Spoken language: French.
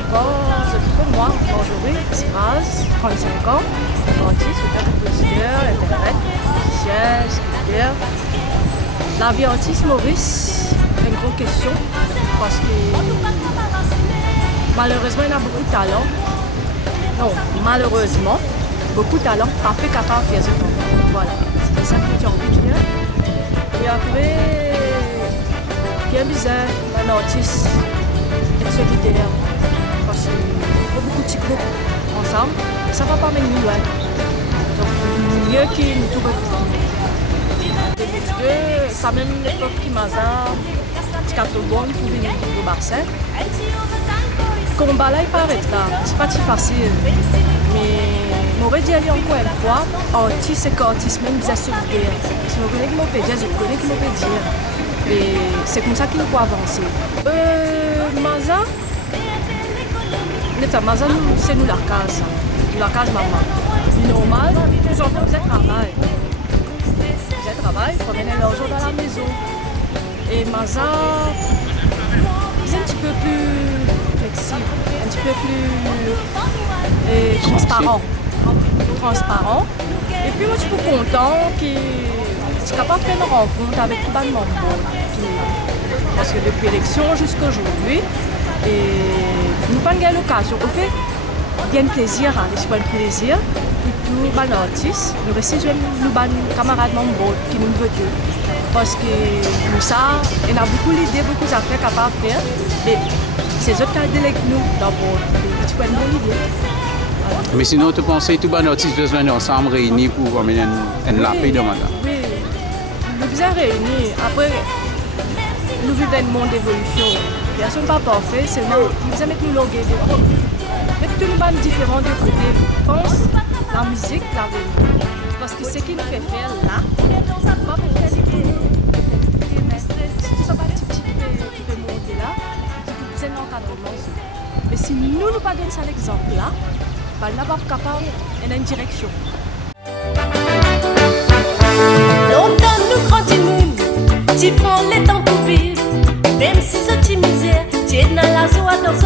encore, je peux moi, Marjorie, Spraz, 35 ans, artiste, compositeur, interprète, musicien, sculpteur. La vie artiste Maurice, une grosse question, parce que malheureusement, il a beaucoup de talent. Non, malheureusement, beaucoup de talent, pas fait capable de faire ce temps. Voilà, c'est ça que j'ai envie de dire. Et après, bien bizarre, un artiste, être solidaire. Parce qu'il faut beaucoup de petits groupes ensemble, ça ne va pas mener loin. Donc, mieux qu'il nous trouve. En 2002, c'est même l'époque qui m'a dit qu'à tout le monde pour venir au Barça. Le combat là, il paraît là, c'est pas si facile. Mais j'aurais dit encore une fois, artiste et qu'artiste même disait solidaire. Si je connais qui m'ont fait dire, je connais qui m'ont fait dire. Et c'est comme ça qu'il faut avancer. Maza, c'est nous la case. La case maman. Normal, nous enfants, vous êtes travail. Vous êtes travail, vous prenez l'argent dans la maison. Et Maza, c'est un petit peu plus flexible, un petit peu plus transparent. Et puis moi, je suis content qu'il soit capable de faire une rencontre avec tout le monde. Parce que depuis l'élection jusqu'à aujourd'hui, nous n'avons pas eu l'occasion. Au fait, il y a un plaisir, c'est un plaisir. Pour tous les artistes, nous recevons nos camarades membres qui nous votent. Parce que nous, ça, il y a beaucoup d'idées, beaucoup d'affaires capables de faire. Et c'est eux qui délèguent nous d'abord. C'est une bonne idée. Mais sinon, tu penses que tous les artistes besoin ensemble réunis pour amener la paix dans le monde? Oui, nous sommes réunis. Après, nous vivons dans un monde d'évolution. Bien sûr, pas parfait, seulement nous aimons nous loguer. Mais tout le monde est différent de côté. Pense la musique, la vie. Parce que ce qui nous fait faire là, ça ne va pas faire du tout. Si tu ne pas un petit qui peut monter là, vous êtes l'encadrement. Mais si nous ne pas donner ça l'exemple là, on n'est pas capable d'aller dans une direction. Longtemps nous grandissons, tu prends le temps pour vivre. Même si c'est une misère, tu es dans la joie dans